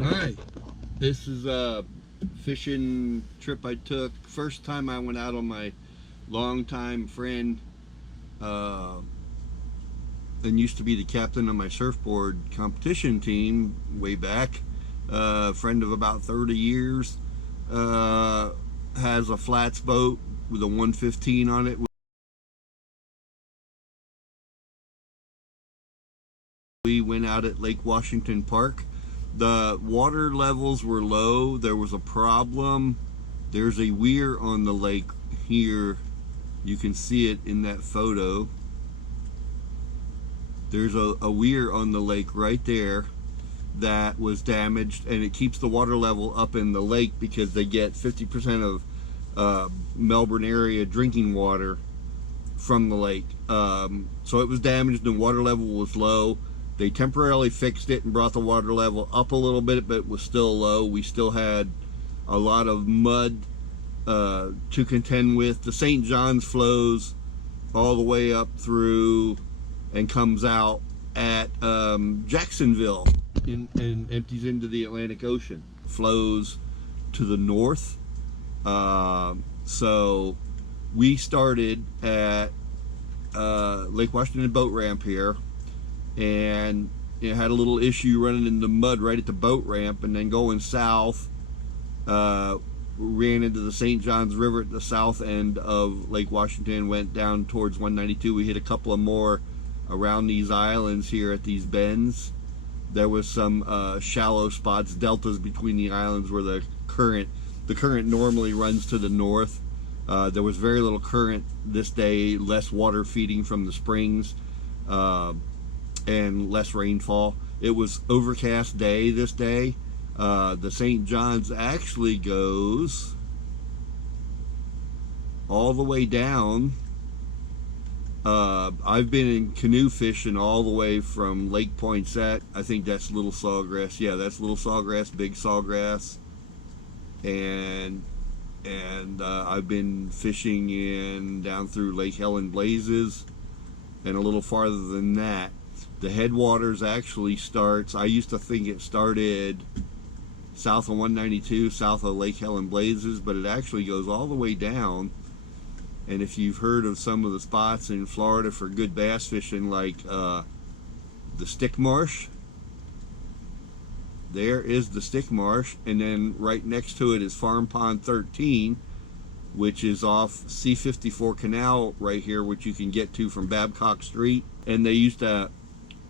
Alright, this is a fishing trip I took. First time I went out on my longtime friend, uh, and used to be the captain of my surfboard competition team way back. Friend of about 30 years. Uh, has a flats boat with a 115 on it. We went out at Lake Washington Park. The water levels were low. There was a problem. There's a weir on the lake here. You can see it in that photo. There's a weir on the lake right there that was damaged, and it keeps the water level up in the lake because they get 50% of Melbourne area drinking water from the lake. So it was damaged and water level was low. They temporarily fixed it and brought the water level up a little bit, but it was still low. We still had a lot of mud to contend with. The St. John's flows all the way up through and comes out at Jacksonville and empties into the Atlantic Ocean. Flows to the north. So we started at Lake Washington boat ramp here, and it had a little issue running in the mud right at the boat ramp, and then going south, ran into the St. John's River at the south end of Lake Washington, went down towards 192. We hit a couple of more around these islands here at these bends. There was some shallow spots, deltas between the islands where the current normally runs to the north. There was very little current this day, less water feeding from the springs, and less rainfall. It was overcast day this day. The St. John's actually goes all the way down. I've been in canoe fishing all the way from Lake Poinsett. I think that's Little Sawgrass. Yeah, that's Little Sawgrass, Big Sawgrass. And I've been fishing in down through Lake Helen Blazes and a little farther than that. The headwaters actually starts, I used to think it started south of 192, south of Lake Helen Blazes, but it actually goes all the way down. And if you've heard of some of the spots in Florida for good bass fishing, like the Stick Marsh, there is the Stick Marsh, and then right next to it is Farm Pond 13, which is off C54 Canal right here, which you can get to from Babcock Street. And they used to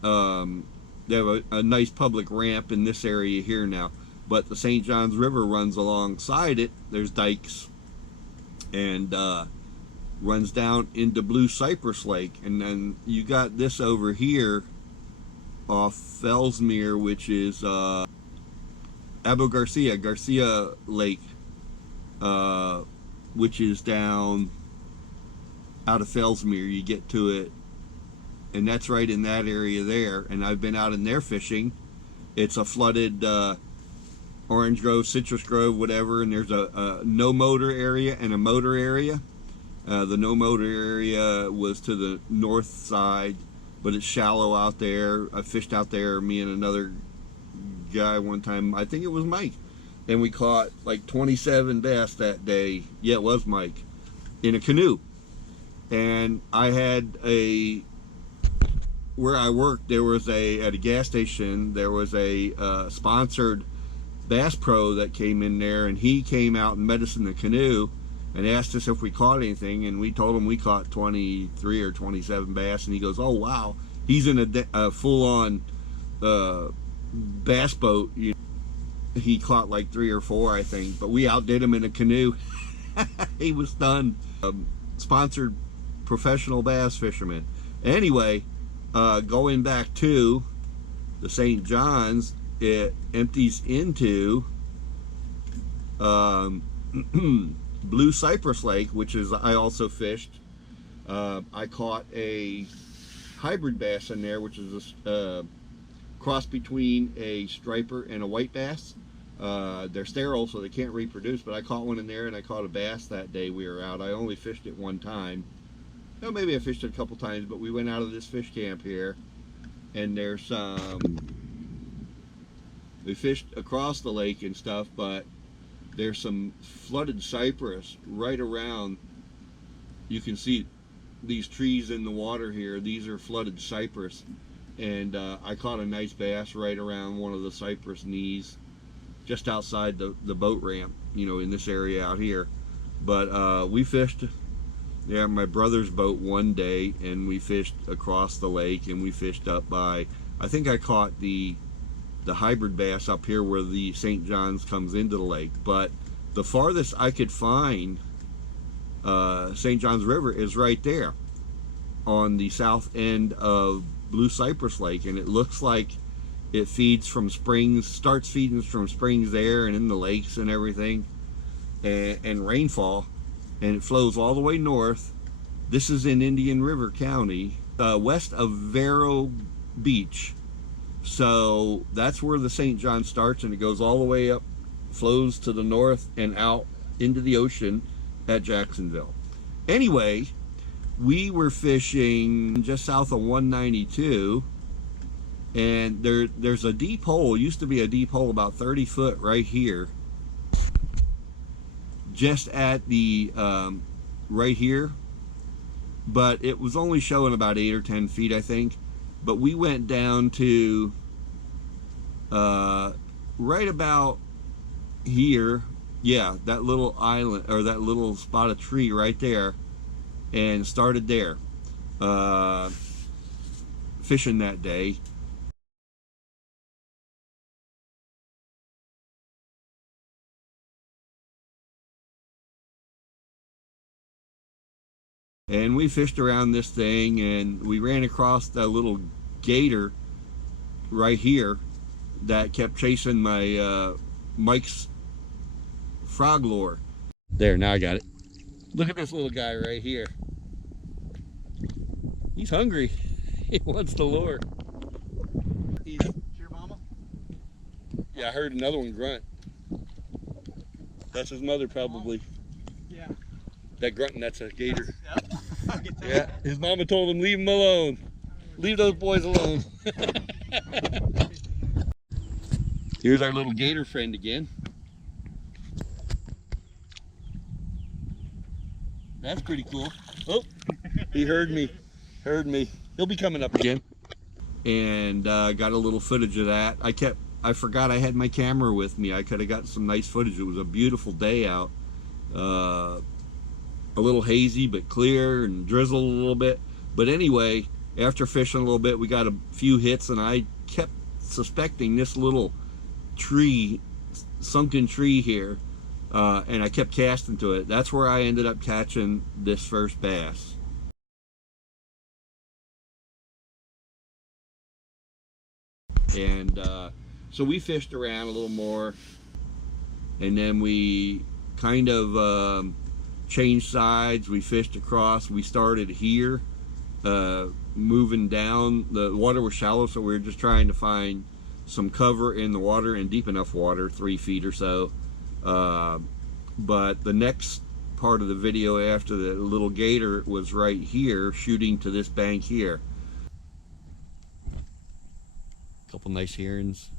they have a nice public ramp in this area here now, but the St. John's River runs alongside it. There's dikes, and runs down into Blue Cypress Lake. And then you got this over here off Fellsmere, which is Abu Garcia Lake, which is down out of Fellsmere. You get to it, and that's right in that area there. And I've been out in there fishing. It's a flooded orange grove, citrus grove, whatever, and there's a no motor area and a motor area. The no motor area was to the north side, but it's shallow out there. I fished out there, me and another guy one time, I think it was Mike, and we caught like 27 bass that day. Yeah, it was Mike, in a canoe. And I had where I worked, there was at a gas station, there was a sponsored Bass Pro that came in there, and he came out and met us in the canoe and asked us if we caught anything, and we told him we caught 23 or 27 bass, and he goes, "Oh wow." He's in a full-on bass boat. He caught like 3 or 4, I think, but we outdid him in a canoe. He was stunned. Sponsored professional bass fisherman. Anyway, going back to the St. John's, it empties into Blue Cypress Lake, which is, I also fished. I caught a hybrid bass in there, which is a cross between a striper and a white bass. They're sterile, so they can't reproduce, but I caught one in there, and I caught a bass that day we were out. I only fished it one time. No, maybe I fished it a couple times, but we went out of this fish camp here, and there's some We fished across the lake and stuff, but there's some flooded cypress right around. You can see these trees in the water here. These are flooded cypress, and I caught a nice bass right around one of the cypress knees, just outside the boat ramp, you know, in this area out here. But we fished, yeah, my brother's boat one day, and we fished across the lake, and we fished up by, I think I caught the hybrid bass up here where the St. John's comes into the lake. But the farthest I could find St. John's River is right there on the south end of Blue Cypress Lake, and it looks like it feeds from springs, starts feeding from springs there and in the lakes and everything, and rainfall, and it flows all the way north. This is in Indian River County, west of Vero Beach. So that's where the St. John starts, and it goes all the way up, flows to the north and out into the ocean at Jacksonville. Anyway, we were fishing just south of 192, and there's a deep hole, used to be a deep hole about 30 foot right here, just at the right here, but it was only showing about 8 or 10 feet, I think. But we went down to right about here, yeah, that little island, or that little spot of tree right there, and started there fishing that day. And we fished around this thing, and we ran across that little gator right here that kept chasing my Mike's frog lure. There, now I got it. Look at this little guy right here. He's hungry. He wants the lure. He's your mama? Yeah, I heard another one grunt. That's his mother, probably. Yeah. That grunting, that's a gator. Yep. Yeah, his mama told him, leave him alone. Leave those boys alone. Here's our little gator friend again. That's pretty cool. Oh, he heard me. Heard me. He'll be coming up again. And got a little footage of that. I forgot I had my camera with me. I could have got some nice footage. It was a beautiful day out. A little hazy but clear, and drizzled a little bit. But anyway, after fishing a little bit, we got a few hits, and I kept suspecting this little tree, sunken tree here, and I kept casting to it. That's where I ended up catching this first bass. And so we fished around a little more, and then we kind of changed sides. We fished across. We started here, moving down. The water was shallow, so we were just trying to find some cover in the water, and deep enough water, 3 feet or so. But the next part of the video after the little gator was right here, shooting to this bank here. Couple nice herons.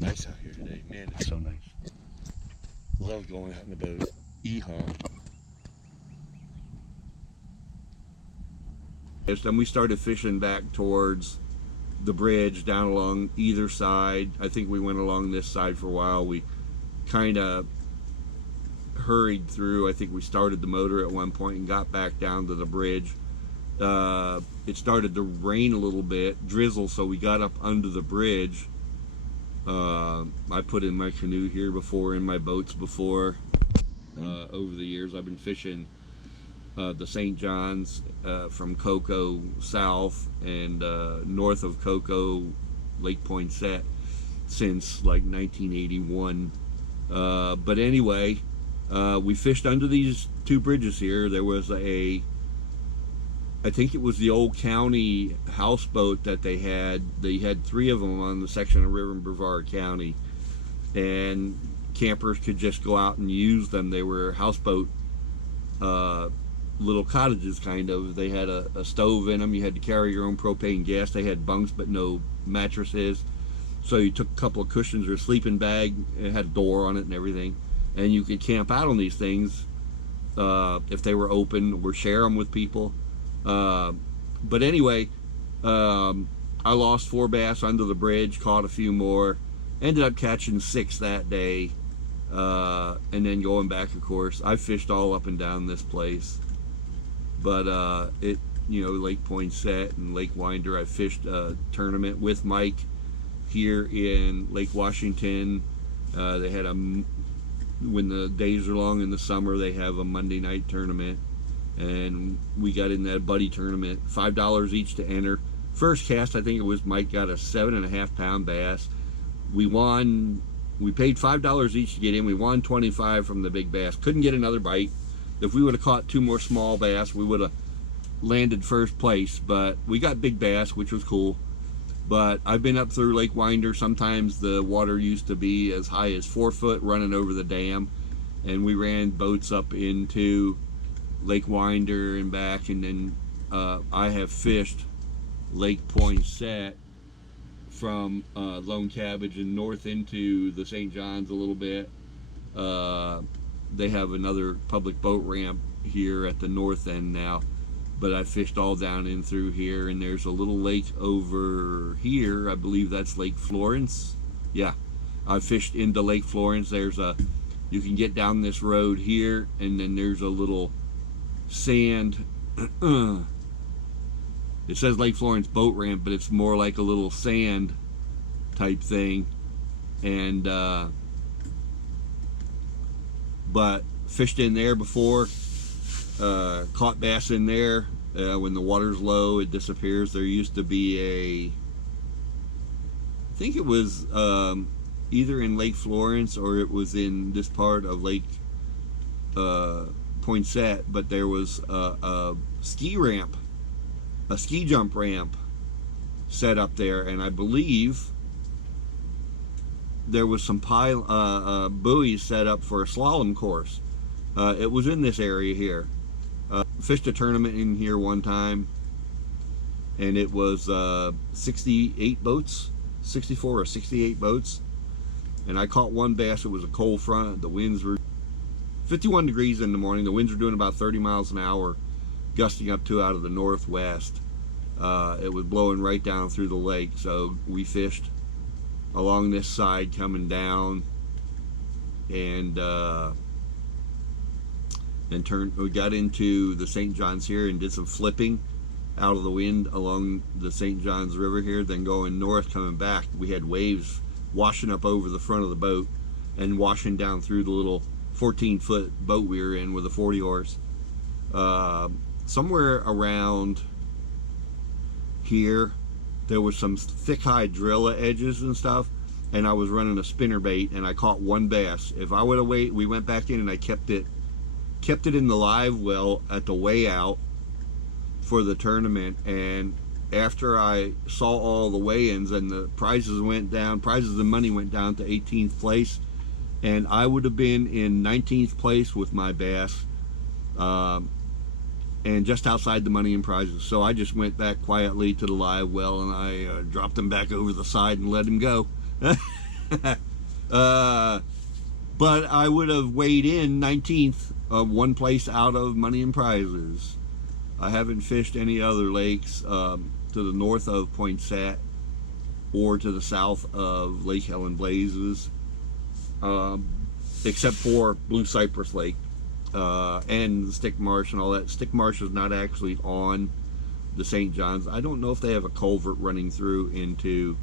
Nice out here today, man. It's so nice. Love going out in the boat. Yeehaw. Then we started fishing back towards the bridge, down along either side. I think we went along this side for a while. We kind of hurried through. I think we started the motor at one point and got back down to the bridge. It started to rain a little bit, drizzle, so we got up under the bridge. I put in my canoe here before, in my boats before. Over the years I've been fishing the St. John's from Cocoa south and north of Cocoa, Lake Poinsett, since like 1981. But anyway, we fished under these two bridges here. There was I think it was the old county houseboat that they had. They had 3 of them on the section of river in Brevard County, and campers could just go out and use them. They were houseboat little cottages, kind of. They had a stove in them. You had to carry your own propane gas. They had bunks but no mattresses. So you took a couple of cushions or a sleeping bag. It had a door on it and everything. And you could camp out on these things if they were open, or share them with people. But anyway, I lost 4 bass under the bridge, caught a few more, ended up catching 6 that day, and then going back, of course. I fished all up and down this place, but Lake Poinsett and Lake Winder, I fished a tournament with Mike here in Lake Washington. They had when the days are long in the summer, they have a Monday night tournament, and we got in that buddy tournament. $5 each to enter. First cast, I think it was Mike, got a 7.5 pound bass. We won. We paid $5 each to get in. We won 25 from the big bass. Couldn't get another bite. If we would have caught 2 more small bass, we would have landed first place. But we got big bass, which was cool. But I've been up through Lake Winder. Sometimes the water used to be as high as 4 foot running over the dam, and we ran boats up into Lake Winder and back. And then I have fished Lake Poinsett from Lone Cabbage and north into the St. John's a little bit. They have another public boat ramp here at the north end now, but I fished all down in through here. And there's a little lake over here. I believe that's Lake Florence. Yeah, I fished into Lake Florence. You can get down this road here, and then there's a little sand it says Lake Florence boat ramp, but it's more like a little sand type thing. And but fished in there before, caught bass in there. When the water's low, it disappears. There used to be I think it was either in Lake Florence or it was in this part of Lake Poinsett, but there was a ski ramp, a ski jump ramp set up there, and I believe there was some buoys set up for a slalom course. It was in this area here. Fished a tournament in here one time, and it was 68 boats, 64 or 68 boats, and I caught one bass. It was a cold front. The winds were 51 degrees in the morning. The winds were doing about 30 miles an hour, gusting up to out of the northwest. It was blowing right down through the lake, so we fished along this side coming down, and we got into the St. John's here and did some flipping out of the wind along the St. John's River here. Then going north, coming back, we had waves washing up over the front of the boat and washing down through the little 14-foot boat we were in with a 40 horse. Somewhere around here there was some thick hydrilla edges and stuff, and I was running a spinner bait, and I caught one bass. If I would have waited, we went back in and I kept it in the live well at the way out for the tournament. And after I saw all the weigh-ins and the prizes went down, prizes and money went down to 18th place, and I would have been in 19th place with my bass, and just outside the money and prizes. So I just went back quietly to the live well, and I dropped him back over the side and let him go. But I would have weighed in 19th, one place out of money and prizes. I haven't fished any other lakes to the north of Poinsett or to the south of Lake Helen Blazes, except for Blue Cypress Lake and the Stick Marsh and all that. Stick Marsh is not actually on the St. John's. I don't know if they have a culvert running through into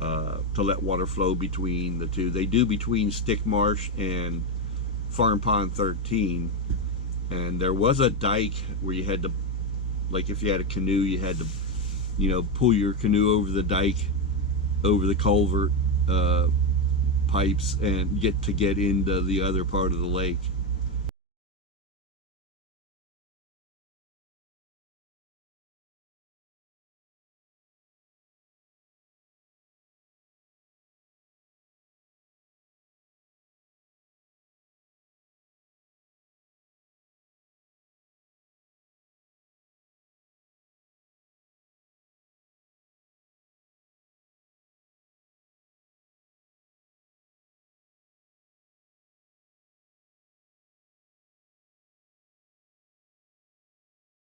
to let water flow between the two. They do between Stick Marsh and Farm Pond 13, and there was a dike where you had to, like if you had a canoe, you had to, pull your canoe over the dike, over the culvert pipes, and get into the other part of the lake.